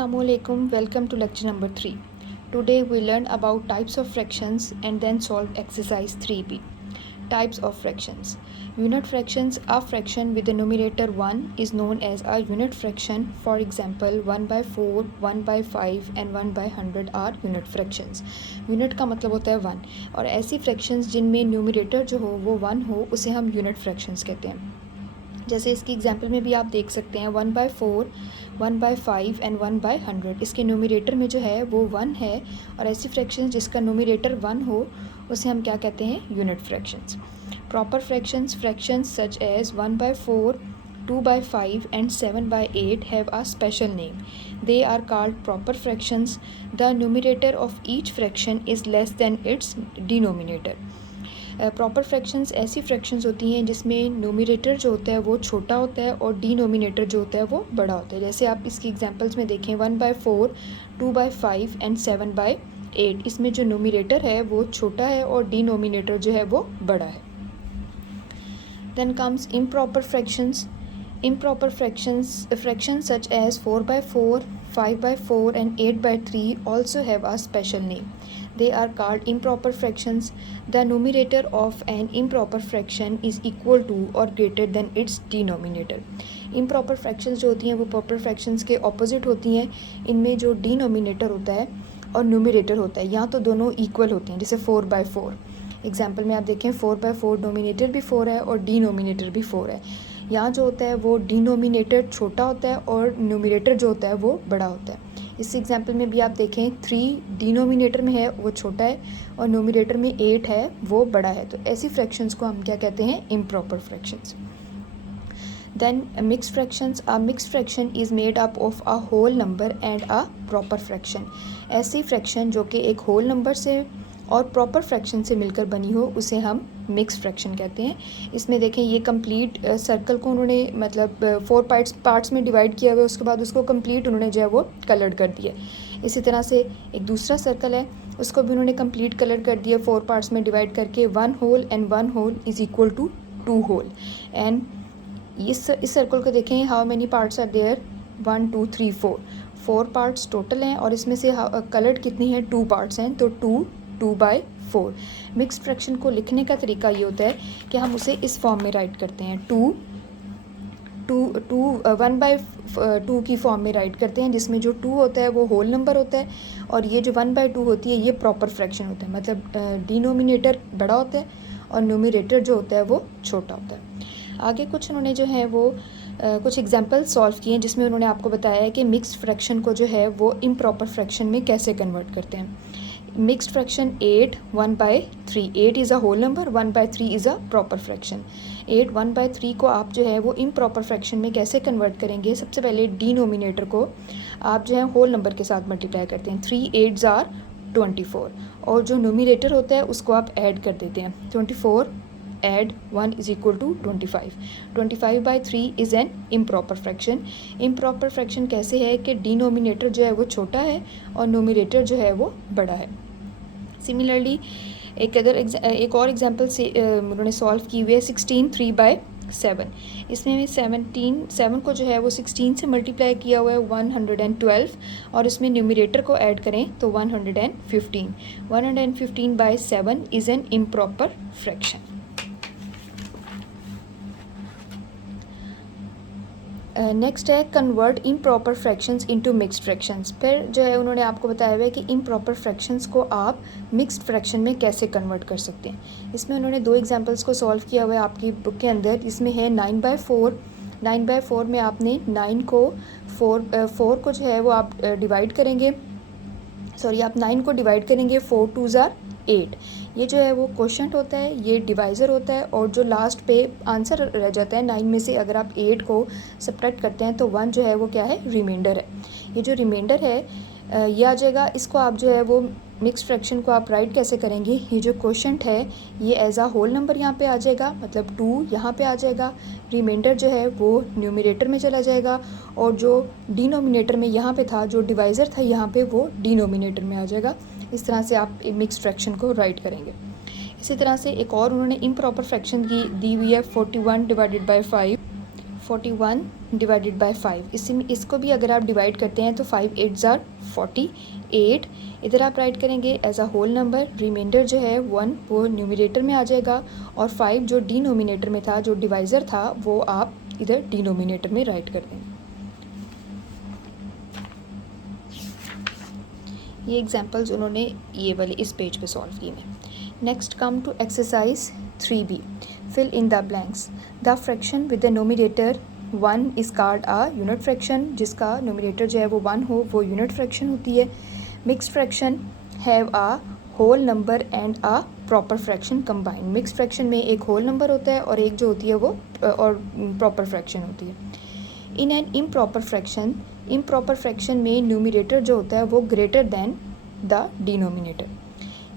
Assalamualaikum. Welcome to lecture number 3. Today we learn about types of fractions and then solve exercise 3b. Types of fractions. Unit fractions. A fraction with the numerator 1 is known as a unit fraction. For example, 1 by 4, 1 by 5 and 1 by 100 are unit fractions. Unit का मतलब होता है 1 और ऐसी fractions जिनमें numerator जो हो वो 1 हो उसे हम unit fractions कहते हैं. जैसे इसकी एग्जाम्पल में भी आप देख सकते हैं 1 by 4, 1 by 5 एंड 1 by 100. इसके नोमिनेटर में जो है वो 1 है और ऐसी फ्रैक्शंस जिसका नोमिनेटर 1 हो उसे हम क्या कहते हैं? Unit fractions. Proper fractions. Fractions such as 1 by 4, 2 by 5 and 7 by 8 have a special name. They are called proper fractions. The numerator of each fraction is less than its denominator. Proper fractions ऐसी fractions होती हैं जिसमें nominator जो होता है वो छोटा होता है और डिनोमिनेटर जो होता है वो बड़ा होता है. जैसे आप इसकी एग्जांपल्स में देखें 1 by 4, 2 by 5 एंड 7 by 8. इसमें जो नोमिनेटर है वो छोटा है और डिनोमिनेटर जो है वो बड़ा है. Then comes improper fractions. Improper fractions such as 4 by 4, 5 by 4 and 8 by 3 also have a special name. They are called improper fractions. The numerator of an improper fraction is equal to or greater than its denominator. Improper fractions जो होती हैं वो proper fractions के opposite होती हैं. इनमें जो denominator होता है और numerator होता है या तो दोनों equal होते हैं. जैसे 4 by 4 एग्जाम्पल में आप देखें 4 by 4 नोमिनेटर भी 4 है और डिनोमिनेटर भी 4 है. यहाँ जो होता है वो डिनोमिनेटर छोटा होता है और न्यूमरेटर जो होता है वो बड़ा होता है. इस एग्जांपल में भी आप देखें 3 डिनोमिनेटर में है वो छोटा है और न्यूमरेटर में 8 है वो बड़ा है. तो ऐसी फ्रैक्शंस को हम क्या कहते हैं? Improper fractions. Then mixed fractions. A mixed fraction is made up of a whole number and a proper fraction. ऐसी फ्रैक्शन जो कि एक होल नंबर से और प्रॉपर फ्रैक्शन से मिलकर बनी हो उसे हम मिक्स फ्रैक्शन कहते हैं. इसमें देखें ये कंप्लीट सर्कल को उन्होंने मतलब 4 पार्ट्स में डिवाइड किया हुआ है. उसके बाद उसको कंप्लीट उन्होंने जो है वो कलर्ड कर दिया. इसी तरह से एक दूसरा सर्कल है उसको भी उन्होंने कंप्लीट कलर कर दिया 4 पार्ट्स में डिवाइड करके. 1 whole and 1 whole is equal to 2 whole. And इस सर्कल को देखें how many parts are there? 1 2 3 4 parts total हैं और इसमें से कलर्ड कितनी है? 2 पार्ट्स हैं. तो 2 by 4. मिक्स्ड फ्रैक्शन को लिखने का तरीका ये होता है कि हम उसे इस फॉर्म में राइट करते हैं. 1 by 2 की फॉर्म में राइट करते हैं जिसमें जो 2 होता है वो होल नंबर होता है और ये जो 1 by 2 होती है ये प्रॉपर फ्रैक्शन होता है. मतलब डिनोमिनेटर बड़ा होता है और न्यूमरेटर जो होता है वो छोटा होता है. आगे कुछ उन्होंने जो है वो कुछ एग्जांपल सॉल्व किए हैं जिसमें उन्होंने आपको बताया है कि मिक्स्ड फ्रैक्शन को जो है वो इम्प्रॉपर फ्रैक्शन में कैसे कन्वर्ट करते हैं. Mixed fraction 8 1 by 3. 8 is a whole number, 1 by 3 is a proper fraction. 8 1 by 3 को आप जो है वो इम्प्रॉपर फ्रैक्शन में कैसे कन्वर्ट करेंगे? सबसे पहले डिनोमिनेटर को आप जो है होल नंबर के साथ मल्टीप्लाई करते हैं. 3 8s are 24 और जो नोमिनेटर होता है उसको आप ऐड कर देते हैं. 24 add 1 is equal to 25. 25 by 3 is an improper fraction. improper fraction कैसे है कि डिनोमिनेटर जो है वो छोटा है और नोमिनेटर जो है वो बड़ा है. सिमिलरली एक और एग्जांपल से उन्होंने सॉल्व की हुई है 16 3 by 7. इसमें 7 को जो है वो 16 से मल्टीप्लाई किया हुआ है 112 और इसमें न्यूमरेटर को ऐड करें तो 115. 115 by 7 is an improper fraction. Next है convert improper fractions into mixed fractions. फिर जो है उन्होंने आपको बताया हुआ है कि इम्प्रॉपर फ्रैक्शंस को आप मिक्स्ड फ्रैक्शन में कैसे कन्वर्ट कर सकते हैं. इसमें उन्होंने 2 एग्जांपल्स को सॉल्व किया हुआ है आपकी बुक के अंदर. इसमें है 9 by 4. 9 by 4 में आपने 9 को 4 को जो है वो आप डिवाइड करेंगे. आप 9 को डिवाइड करेंगे 4 2s are 8. ये जो है वो क्वोशंट होता है, ये डिवाइज़र होता है और जो लास्ट पे आंसर रह जाता है 9 में से अगर आप 8 को सब्ट्रैक्ट करते हैं तो 1 जो है वो क्या है? रिमाइंडर है. ये जो रिमाइंडर है ये आ जाएगा. इसको आप जो है वो मिक्स्ड फ्रैक्शन को आप राइट कैसे करेंगे? ये जो क्वोशंट है ये एज आ होल नंबर यहाँ पे आ जाएगा, मतलब 2 यहाँ पे आ जाएगा. रिमाइंडर जो है वो न्यूमरेटर में चला जाएगा और जो डिनोमिनेटर में यहाँ पे था, जो डिवाइज़र था यहाँ पे, वो डिनोमिनेटर में आ जाएगा. इस तरह से आप मिक्स्ड फ्रैक्शन को राइट करेंगे. इसी तरह से एक और उन्होंने इम्प्रॉपर फ्रैक्शन की दी हुई है 41 डिवाइडेड बाय 5. 41 divided by 5। इसको भी अगर आप डिवाइड करते हैं तो 5 8 ज़ार 48, इधर आप राइट करेंगे as a whole number. Reminder जो है 1 वो न्यूमरेटर में आ जाएगा और 5 जो डिनोमिनेटर में था, जो डिवाइज़र था, वो आप इधर डिनोमिनेटर में राइट कर देंगे। ये एग्जांपल्स उन्होंने ये वाले इस पेज पे सॉल्व किए हैं। Next come to exercise 3B, fill in the blanks. The fraction with the nominator 1 is called a unit fraction, जिसका नोमिनेटर जो है वो 1 हो वो यूनिट फ्रैक्शन होती है। Mixed fraction have a whole number and a proper fraction combined. Mixed fraction में एक होल नंबर होता है और एक जो होती है वो और प्रॉपर फ्रैक्शन होती है। इन एन इम्प्रॉपर फ्रैक्शन में न्यूमरेटर जो होता है वो greater than the denominator.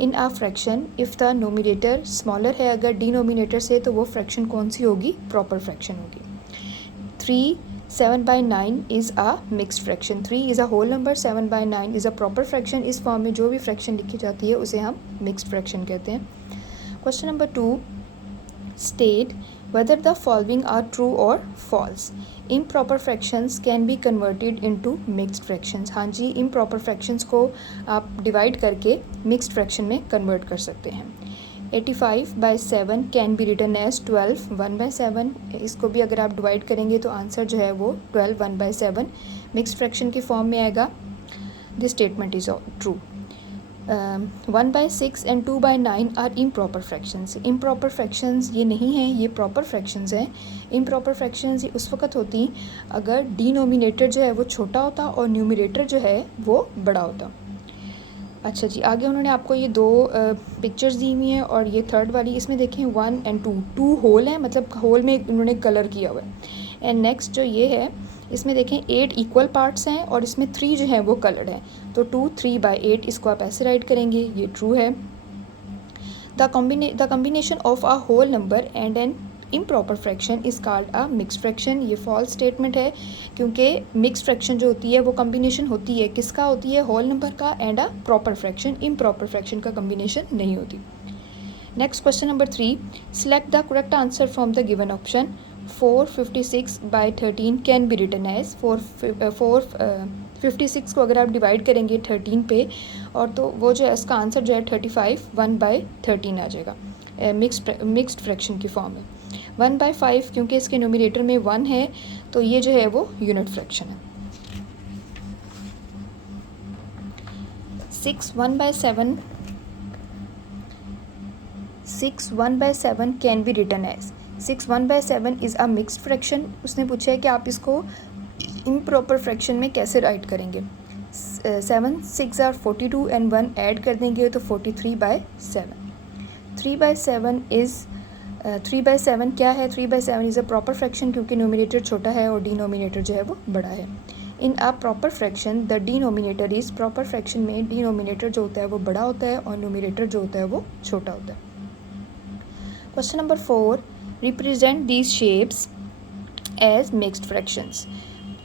In a fraction if the nominator smaller है अगर डिनोमिनेटर से, तो वो फ्रैक्शन कौन सी होगी? प्रॉपर फ्रैक्शन होगी। 3 7/9 is a mixed fraction. 3 is a whole number, 7/9 is a proper fraction. इस फॉर्म में जो भी फ्रैक्शन लिखी जाती है उसे हम मिक्स्ड फ्रैक्शन कहते हैं। Question number 2, state whether the following are true or false. Improper fractions can be converted into mixed fractions. हाँ जी, improper fractions को आप डिवाइड करके mixed fraction में कन्वर्ट कर सकते हैं। 85/7 कैन बी रिटन एज 12 1/7। इसको भी अगर आप डिवाइड करेंगे तो आंसर जो है वो 12 1/7 मिक्स्ड फ्रैक्शन की फॉर्म में आएगा। This statement is true. 1/6 and 2/9 are improper fractions. Improper fractions ये नहीं हैं, ये प्रॉपर फ्रैक्शंस हैं। इम्प्रॉपर फ्रैक्शंस ये उस वक्त होती अगर डिनोमिनेटर जो है वो छोटा होता और न्यूमरेटर जो है वो बड़ा होता। अच्छा जी, आगे उन्होंने आपको ये दो पिक्चर्स दी हुई हैं और ये थर्ड वाली, इसमें देखें 1 और 2 होल हैं, मतलब होल में उन्होंने कलर किया हुआ है। एंड नेक्स्ट जो ये है इसमें देखें 8 इक्वल पार्ट्स हैं और इसमें 3 जो हैं वो कलर्ड हैं, तो 2 3/8 इसको आप ऐसे राइट करेंगे, ये ट्रू है। The combination of a whole number and an improper fraction is called a mixed fraction. ये फॉल्स स्टेटमेंट है क्योंकि मिक्स्ड फ्रैक्शन जो होती है वो कॉम्बिनेशन होती है किसका होती है? होल नंबर का and a proper fraction. Improper fraction का कॉम्बिनेशन नहीं होती। Next question number 3, select the correct answer from the given option. 456/13 can be written as 456 को अगर आप डिवाइड करेंगे 13 पे और तो वो जो है इसका आंसर जो है 35 1/13 आ जाएगा मिक्स्ड फ्रैक्शन की फॉर्म में। 1/5 क्योंकि इसके न्यूमरेटर में 1 है तो ये जो है वो यूनिट फ्रैक्शन है। 6 1/7 can be written as 6 1/7 is a mixed fraction. उसने पूछा है कि आप इसको इम्प्रॉपर फ्रैक्शन में कैसे राइट करेंगे। 7 6 आर 42 एंड 1 ऐड कर देंगे तो 43/7। 3/7 क्या है? 3/7 इज़ अ प्रॉपर फ्रैक्शन क्योंकि न्यूमरेटर छोटा है और डिनोमिनेटर जो है वो बड़ा है। In a proper fraction the denominator is, proper fraction में डिनोमिनेटर जो होता है वो बड़ा होता है और न्यूमरेटर जो होता है वो छोटा होता है। Question number 4, represent these shapes as mixed fractions.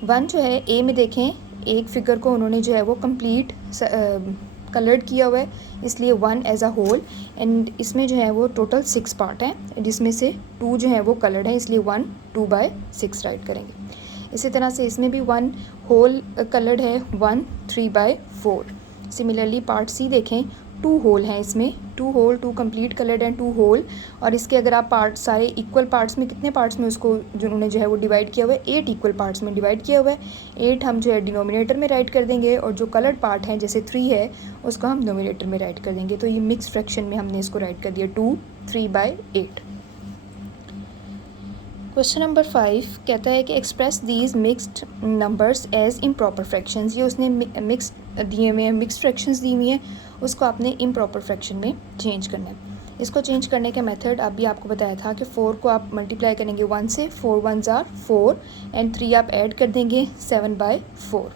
1 जो है ए में देखें, एक फिगर को उन्होंने जो है वो कंप्लीट कलर्ड किया हुआ है, इसलिए 1 एज अ होल। एंड इसमें जो है वो टोटल 6 पार्ट हैं जिसमें से 2 जो है वो कलर्ड है, इसलिए 1 2/6 राइट करेंगे। इसी तरह से इसमें भी 1 होल कलर्ड है, 1 3/4। सिमिलरली पार्ट सी देखें, 2 होल हैं इसमें, 2 whole 2 complete coloured and 2 whole. और इसके अगर आप पार्ट सारे इक्वल पार्ट्स में कितने पार्ट्स में उसको जिन्होंने जो है वो डिवाइड किया हुआ है, 8 इक्वल पार्ट्स में डिवाइड किया हुआ है। 8 हम जो है डिनोमिनेटर में राइट कर देंगे और जो कलर्ड पार्ट हैं जैसे 3 है उसको हम नोमिनेटर में राइट कर देंगे। तो ये मिक्स फ्रैक्शन में हमने इसको राइट कर दिया 2 3/8। क्वेश्चन नंबर 5 कहता है कि express these mixed numbers as improper fractions. ये उसने मिक्स्ड दिए हुए हैं, मिक्स्ड फ्रैक्शंस दी हुई हैं, उसको आपने इम्प्रॉपर फ्रैक्शन में चेंज करना है। इसको चेंज करने का मेथड अभी आपको बताया था कि 4 को आप मल्टीप्लाई करेंगे 1 से, 4 1s आर 4 एंड 3 आप ऐड कर देंगे 7/4।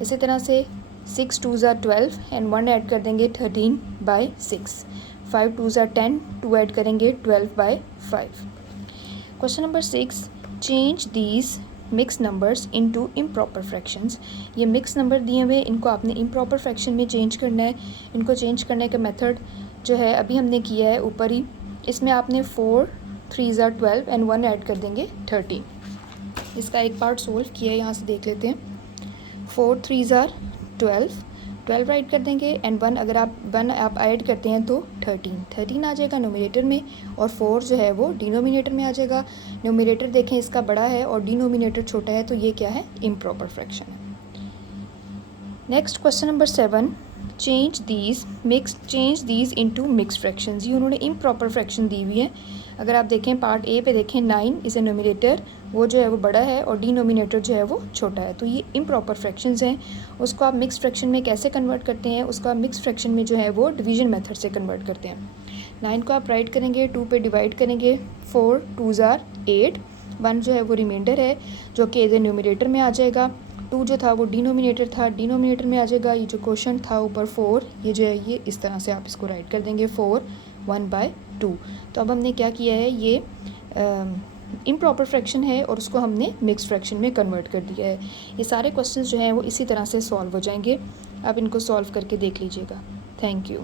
इसी तरह से 6 2s आर 12 एंड 1 ऐड कर देंगे 13/6। 5 2s आर 10, 2 ऐड करेंगे 12/5। Question number 6, change these mix numbers into improper fractions. ये मिक्स नंबर दिए हुए, इनको आपने इम्प्रॉपर फ्रैक्शन में चेंज करना है। इनको चेंज करने का मेथड जो है अभी हमने किया है ऊपर ही। इसमें आपने 4 3s आर 12 एंड 1 ऐड कर देंगे 13। इसका एक पार्ट सोल्व किया है, यहाँ से देख लेते हैं। 4 3s are 12 राइट कर देंगे एंड 1 अगर आप 1 आप ऐड करते हैं तो 13 आ जाएगा न्यूमरेटर में, और 4 जो है वो डिनोमिनेटर में आ जाएगा। न्यूमरेटर देखें इसका बड़ा है और डिनोमिनेटर छोटा है, तो ये क्या है, इम्प्रॉपर फ्रैक्शन है। Next question number 7, change these into mixed fractions. ये उन्होंने इम्प्रॉपर फ्रैक्शन दी हुई है। अगर आप देखें पार्ट ए पे देखें, 9 इज़ ए न्यूमरेटर, वो जो है वो बड़ा है और डिनोमिनेटर जो है वो छोटा है, तो ये इम्प्रॉपर फ्रैक्शंस हैं। उसको आप मिक्स्ड फ्रैक्शन में कैसे कन्वर्ट करते हैं, उसको आप मिक्स्ड फ्रैक्शन में जो है वो डिवीजन मेथड से कन्वर्ट करते हैं। 9 को आप राइट करेंगे, 2 पे डिवाइड करेंगे, 4 2s are 8, 1 जो है वो रिमाइंडर है जो कि एज ए न्यूमरेटर में आ जाएगा, 2 जो था वो डिनोमिनेटर था, डिनोमिनेटर में आ जाएगा। ये जो क्वेश्चन था ऊपर 4, ये जो है ये इस तरह से आप इसको राइट कर देंगे, 4 1/2। तो अब हमने क्या किया है, ये इम्प्रॉपर फ्रैक्शन है और उसको हमने मिक्स्ड फ्रैक्शन में कन्वर्ट कर दिया है। ये सारे क्वेश्चंस जो हैं वो इसी तरह से सॉल्व हो जाएंगे। आप इनको सॉल्व करके देख लीजिएगा। Thank you.